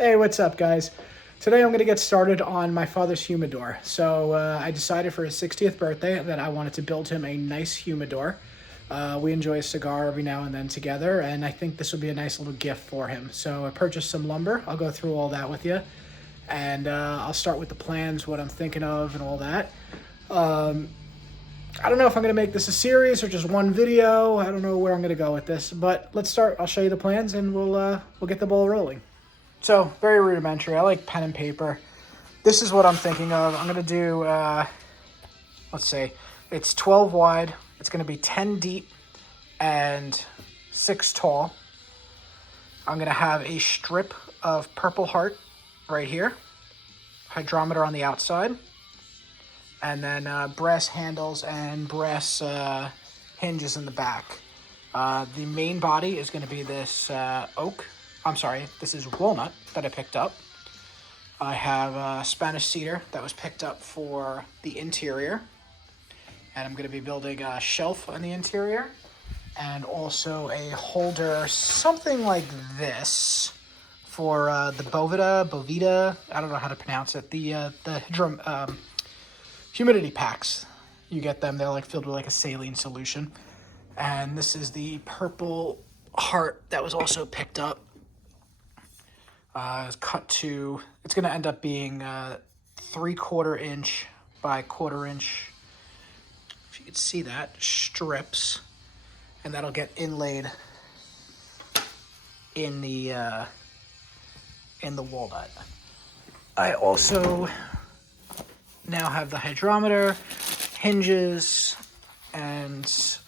Hey, what's up, guys? Today I'm going to get started on my father's humidor. So I decided for his 60th birthday that I wanted to build him a nice humidor. We enjoy a cigar every now and then together, and I think this would be a nice little gift for him. So I purchased some lumber. I'll go through all that with you, and I'll start with the plans, what I'm thinking of, and all that. I don't know if I'm going to make this a series or just one video. I don't know where I'm going to go with this, but let's start. I'll show you the plans, and we'll get the ball rolling. So, very rudimentary. I like pen and paper. This is what I'm thinking of. I'm going to do, let's see, it's 12 wide. It's going to be 10 deep and 6 tall. I'm going to have a strip of Purple Heart right here. Hydrometer on the outside. And then brass handles and brass hinges in the back. The main body is going to be this oak. I'm sorry, this is walnut that I picked up. I have Spanish cedar that was picked up for the interior. And I'm going to be building a shelf on the interior. And also a holder, something like this, for the Bovida, I don't know how to pronounce it. The humidity packs. You get them, they're like filled with like a saline solution. And this is the Purple Heart that was also picked up. It's cut to, it's going to end up being 3/4 inch by 1/4 inch, if you can see that, strips, and that'll get inlaid in the walnut. I also now have the hydrometer, hinges, and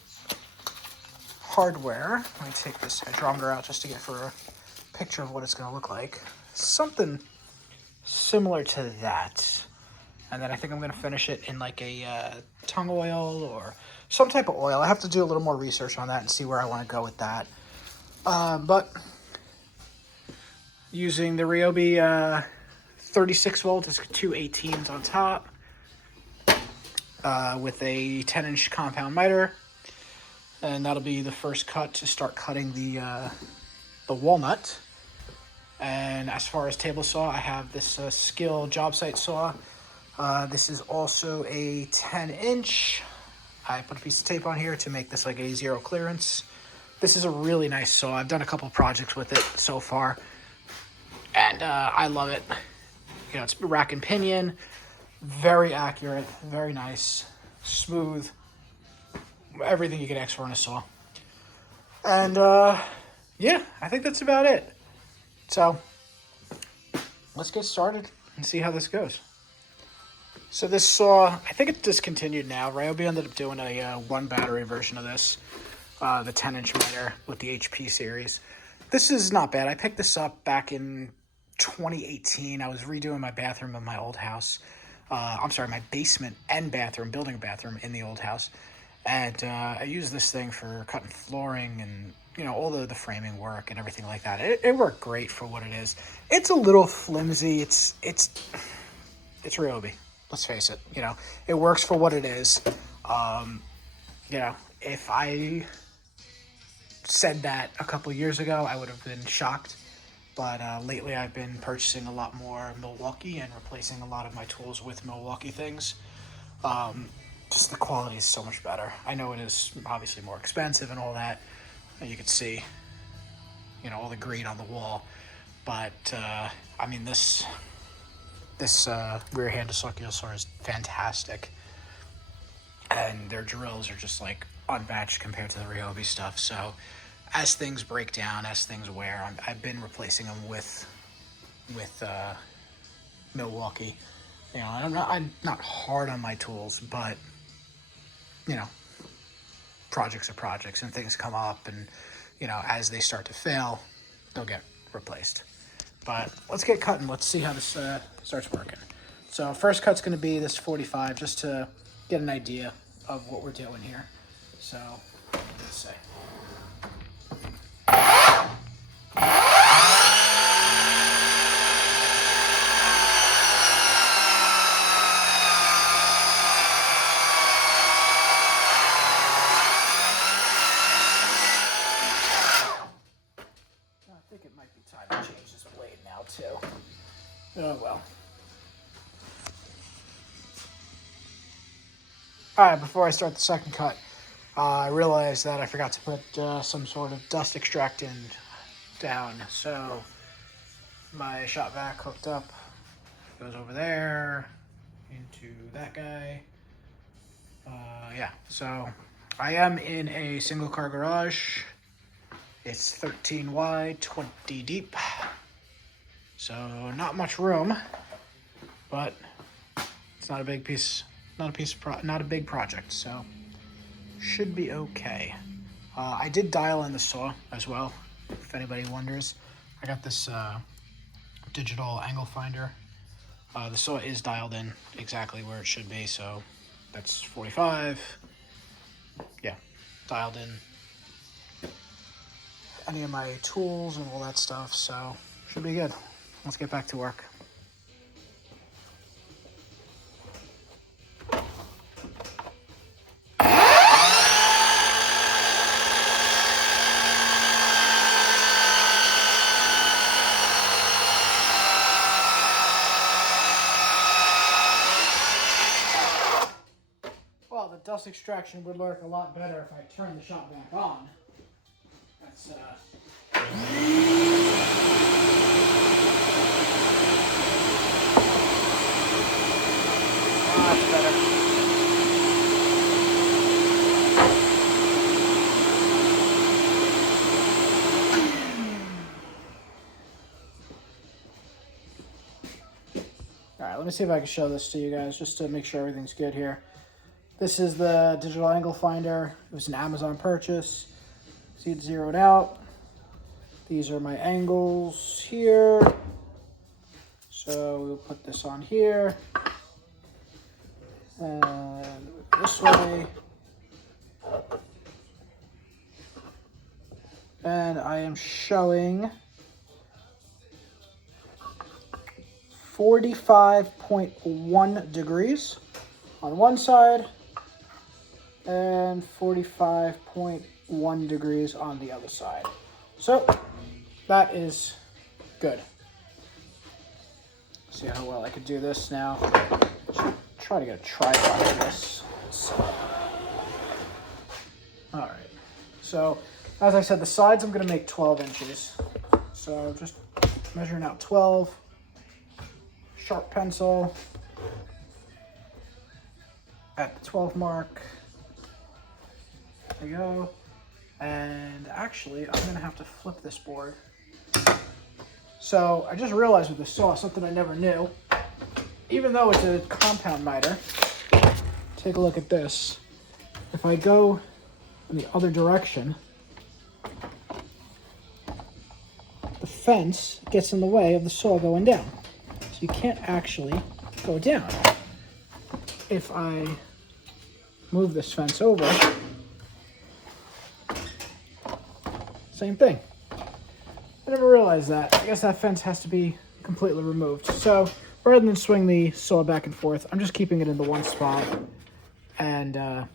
hardware. Let me take this hydrometer out just to get for a picture of what it's going to look like. Something similar to that. And then I think I'm going to finish it in like a tung oil or some type of oil. I have to do a little more research on that and see where I want to go with that. But using the Ryobi 36 volt, it's 2 18s on top with a 10-inch compound miter. And that'll be the first cut to start cutting the walnut. And as far as table saw, I have this Skill job site saw. This is also a 10-inch. I put a piece of tape on here to make this like a zero clearance. This is a really nice saw. I've done a couple projects with it so far, and I love it. You know, it's rack and pinion, very accurate, very nice, smooth, everything you can ask for in a saw. And yeah, I think that's about it. So let's get started and see how this goes. So this saw, I think it's discontinued now. Ryobi ended up doing a 1 battery version of this, the 10-inch miter with the HP series. This is not bad. I picked this up back in 2018. I was redoing my bathroom in my old house. I'm sorry, my basement and bathroom, building a bathroom in the old house. And I used this thing for cutting flooring and, you know, all the framing work and everything like that. It worked great for what it is. It's a little flimsy. It's Ryobi. Let's face it. You know, it works for what it is. You know, if I said that a couple years ago, I would have been shocked. But lately I've been purchasing a lot more Milwaukee and replacing a lot of my tools with Milwaukee things. Just the quality is so much better. I know it is obviously more expensive and all that. You can see, you know, all the green on the wall. But, I mean, this rear-handed circular saw is fantastic. And their drills are just, like, unmatched compared to the Ryobi stuff. So, as things break down, as things wear, I've been replacing them with Milwaukee. You know, I'm not hard on my tools, but, you know, projects are projects and things come up, and, you know, as they start to fail, they'll get replaced. But let's get cutting. Let's see how this starts working. So first cut's going to be this 45, just to get an idea of what we're doing here. So let's see. I think it might be time to change this blade now too. Oh well. Alright, before I start the second cut, I realized that I forgot to put some sort of dust extractant down. So my shop vac hooked up, goes over there, into that guy. Yeah, so I am in a single car garage. It's 13 wide, 20 deep. So not much room, but it's not a big piece, not a big project, so should be okay. I did dial in the saw as well, if anybody wonders. I got this digital angle finder. The saw is dialed in exactly where it should be, so that's 45. Yeah, dialed in any of my tools and all that stuff, so should be good. Let's get back to work. Well, the dust extraction would work a lot better if I turned the shop back on. That's much better. Alright, let me see if I can show this to you guys just to make sure everything's good here. This is the digital angle finder. It was an Amazon purchase. See it zeroed out. These are my angles here. So we'll put this on here. And this way. And I am showing 45.1 degrees on one side and 45.1 degrees on the other side. So that is good. See how well I could do this now. Should try to get a tripod of this. All right. So as I said, the sides I'm going to make 12 inches. So just measuring out 12. Sharp pencil at the 12 mark. There we go. And actually, I'm gonna have to flip this board. So I just realized with the saw, something I never knew. Even though it's a compound miter, take a look at this. If I go in the other direction, the fence gets in the way of the saw going down. So you can't actually go down. If I move this fence over, same thing. I never realized that. I guess that fence has to be completely removed. So rather than swing the saw back and forth, I'm just keeping it in the one spot and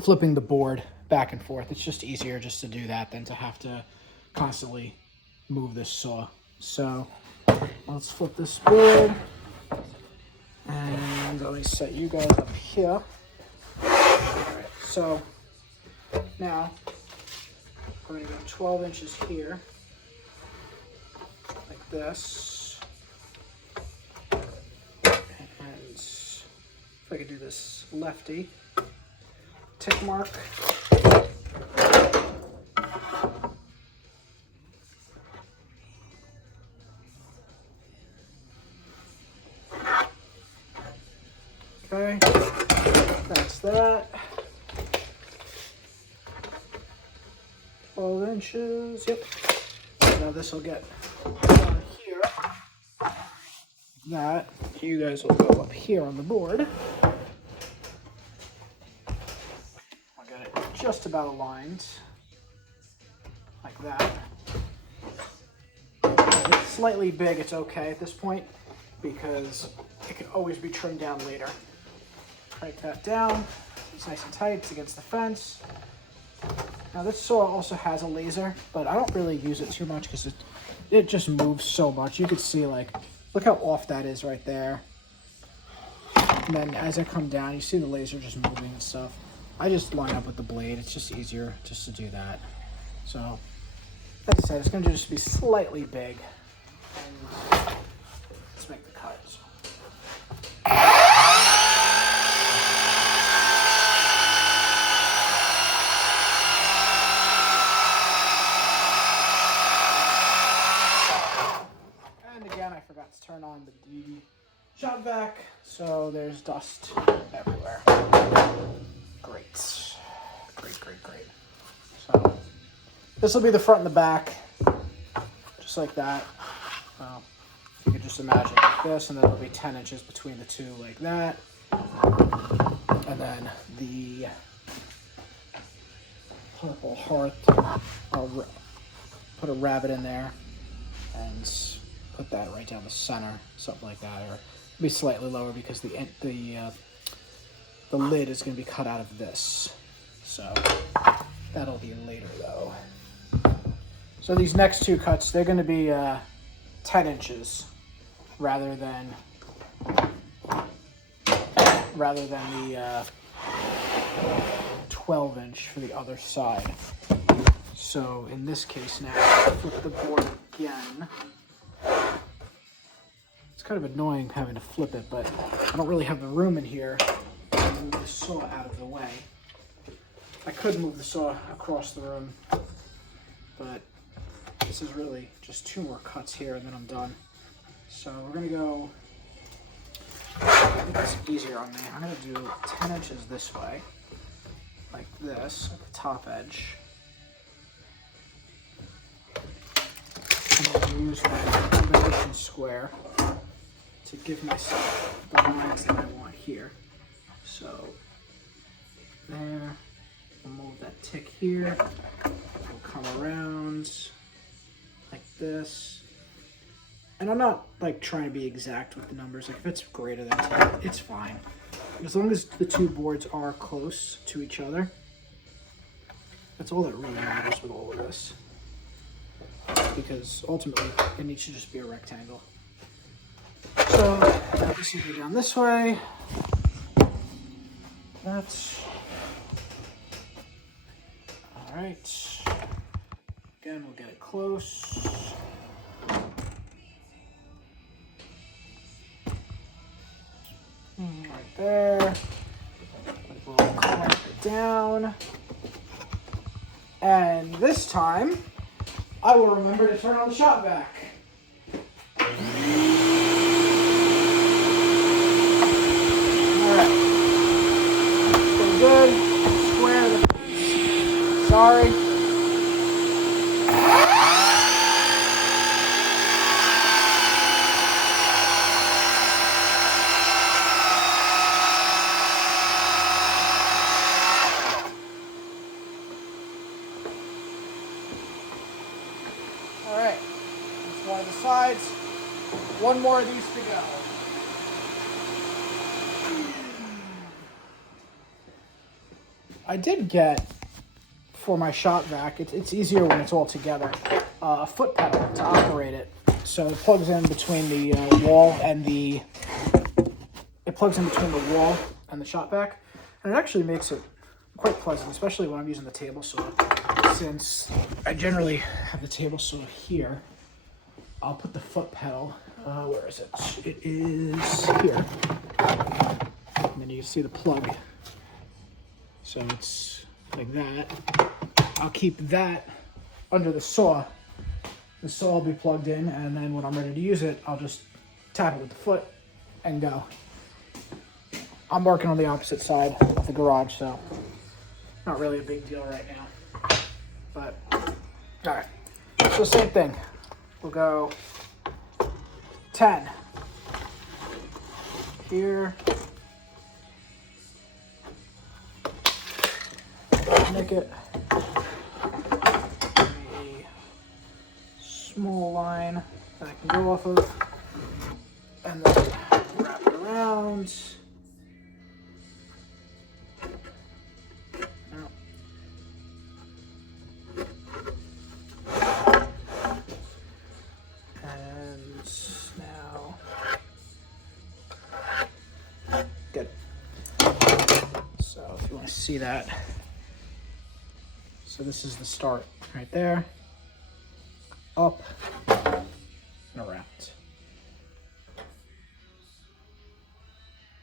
flipping the board back and forth. It's just easier just to do that than to have to constantly move this saw. So let's flip this board. And let me set you guys up here. Alright, so now we're going to go 12 inches here, like this. And if I could do this lefty, tick mark. Okay, that's that. 12 inches, yep. Now this will get on here. That, you guys will go up here on the board. I'll get it just about aligned, like that. If it's slightly big, it's okay at this point, because it can always be trimmed down later. Break that down. It's nice and tight. It's against the fence. Now this saw also has a laser, but I don't really use it too much because it just moves so much. You could see like Look how off that is right there. And then as I come down, you see the laser just moving and stuff. I just line up with the blade. It's just easier just to do that. So, as I said, it's going to just be slightly big. And let's make the cut. And again, I forgot to turn on the shop vac, so there's dust everywhere. Great. So this will be the front and the back, just like that. You can just imagine like this, and then it'll be 10 inches between the two like that. And then the purple hearth, I'll put a rabbit in there and put that right down the center, something like that, or be slightly lower because the lid is going to be cut out of this. So that'll be later though. So these next two cuts, they're going to be 10 inches rather than the 12 inch for the other side. So in this case now, flip the board again. It's kind of annoying having to flip it, but I don't really have the room in here to move the saw out of the way. I could move the saw across the room, but this is really just 2 more cuts here and then I'm done. So we're gonna go, I think it's easier on me. I'm gonna do 10 inches this way, like this, at the top edge. And I'll use my combination square to give myself the lines that I want here. So there, we'll move that tick here, we'll come around like this. And I'm not like trying to be exact with the numbers, like if it's greater than 10, it's fine. As long as the two boards are close to each other, that's all that really matters with all of this. Because ultimately, it needs to just be a rectangle. So, this will go down this way. That's all right. Again, we'll get it close. Right there. We'll clamp it down. And this time, I will remember to turn on the shop vac. Alright. Still good. Square the face. Sorry. Alright. That's one of the sides. One more of these to go. I did get, for my shop vac, it's easier when it's all together, a foot pedal to operate it. So it plugs in between the wall and the shop vac, and it actually makes it quite pleasant, especially when I'm using the table saw. Since I generally have the table saw here, I'll put the foot pedal, where is it? It is here. And then you can see the plug. So it's like that. I'll keep that under the saw. The saw will be plugged in, and then when I'm ready to use it, I'll just tap it with the foot and go. I'm working on the opposite side of the garage, so not really a big deal right now. But, all right. So same thing. We'll go 10 here. Make it a small line that I can go off of, and then wrap it around. And now see that. So this is the start right there. Up and around.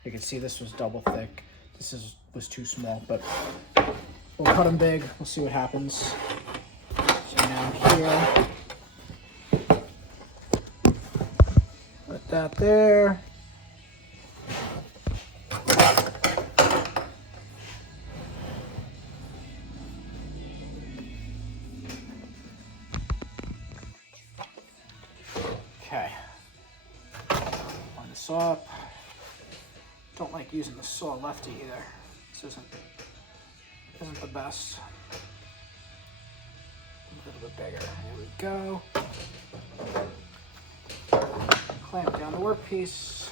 You can see this was double thick. This was too small, but we'll cut them big. We'll see what happens. So now here, put that there. Okay. Line this up. Don't like using the saw lefty either. This isn't the best. A little bit bigger. Here we go. Clamp down the workpiece.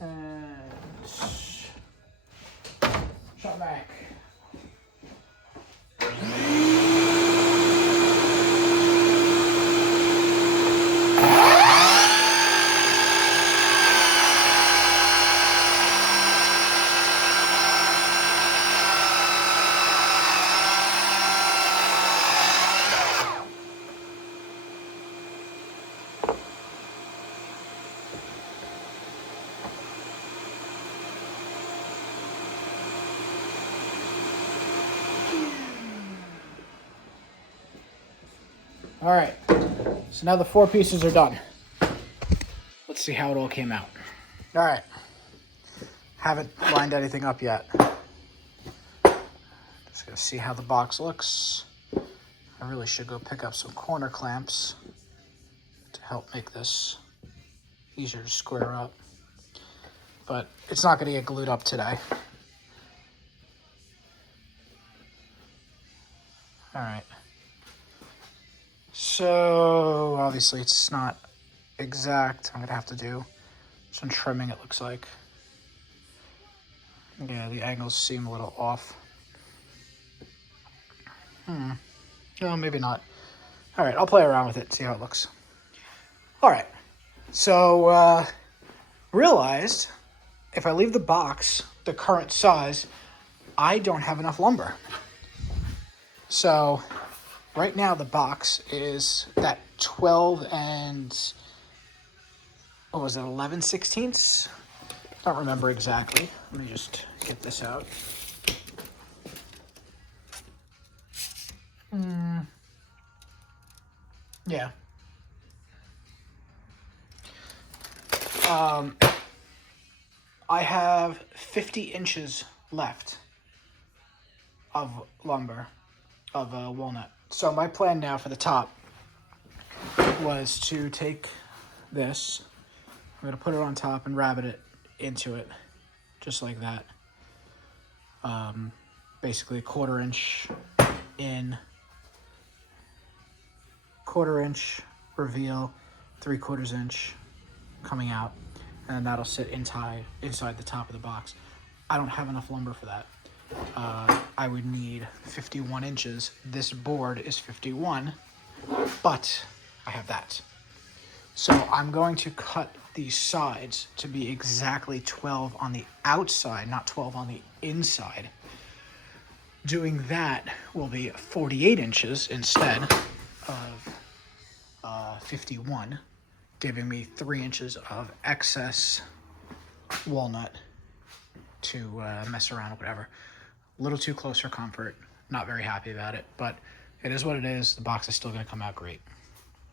And shut back. All right, so now the 4 pieces are done. Let's see how it all came out. All right, haven't lined anything up yet. Just gonna see how the box looks. I really should go pick up some corner clamps to help make this easier to square up. But it's not gonna get glued up today. All right. So obviously it's not exact. I'm gonna have to do some trimming, it looks like. Yeah, the angles seem a little off. No, maybe not. All right, I'll play around with it, see how it looks. All right, so realized if I leave the box the current size, I don't have enough lumber. So right now the box is that 12 and, what was it, 11/16? Don't remember exactly. Let me just get this out. Yeah. I have 50 inches left of lumber, of walnut. So my plan now for the top was to take this, I'm gonna put it on top and rabbit it into it, just like that. Basically a 1/4 inch in, 1/4 inch reveal, 3/4 inch coming out, and that'll sit inside the top of the box. I don't have enough lumber for that. I would need 51 inches. This board is 51, but I have that. So I'm going to cut these sides to be exactly 12 on the outside, not 12 on the inside. Doing that will be 48 inches instead of 51, giving me 3 inches of excess walnut to mess around with, whatever. A little too close for comfort. Not very happy about it, but it is what it is. The box is still going to come out great.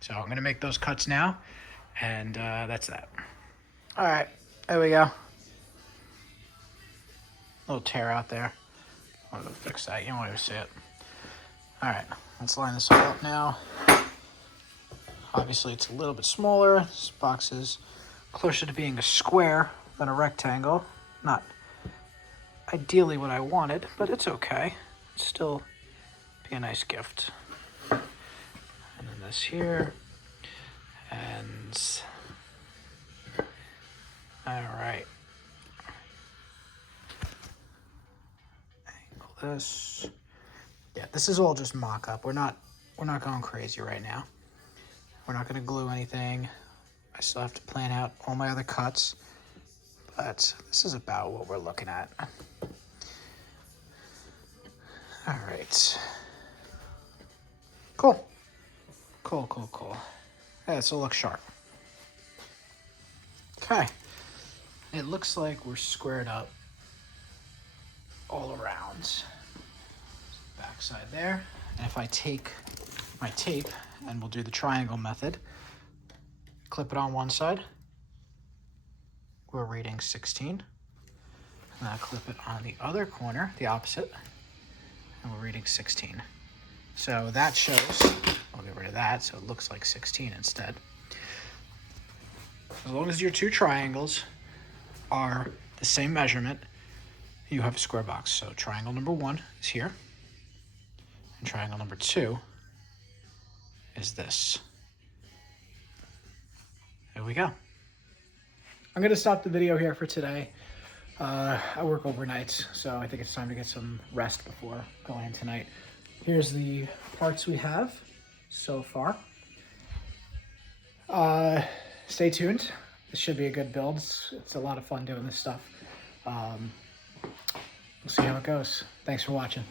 So I'm going to make those cuts now, and that's that. All right, there we go. Little tear out there. I'm going to fix that. You don't want to see it. All right, let's line this all up now. Obviously, it's a little bit smaller. This box is closer to being a square than a rectangle. Not ideally what I wanted, but it's okay. It'd still be a nice gift. And then this here. And all right. Angle this. Yeah, this is all just mock-up. We're not going crazy right now. We're not going to glue anything. I still have to plan out all my other cuts, but this is about what we're looking at. All right. Cool. Cool, cool, cool. Yeah, this will look sharp. Okay. It looks like we're squared up all around. Backside there. And if I take my tape, and we'll do the triangle method, clip it on one side, we're reading 16. And I'll clip it on the other corner, the opposite, and we're reading 16. So that shows, I'll get rid of that so it looks like 16 instead. As long as your two triangles are the same measurement, you have a square box. So triangle number 1 is here, and triangle number 2 is this. There we go. I'm gonna stop the video here for today. I work overnights, so I think it's time to get some rest before going in tonight. Here's the parts we have so far. Stay tuned. This should be a good build. It's a lot of fun doing this stuff. We'll see how it goes. Thanks for watching.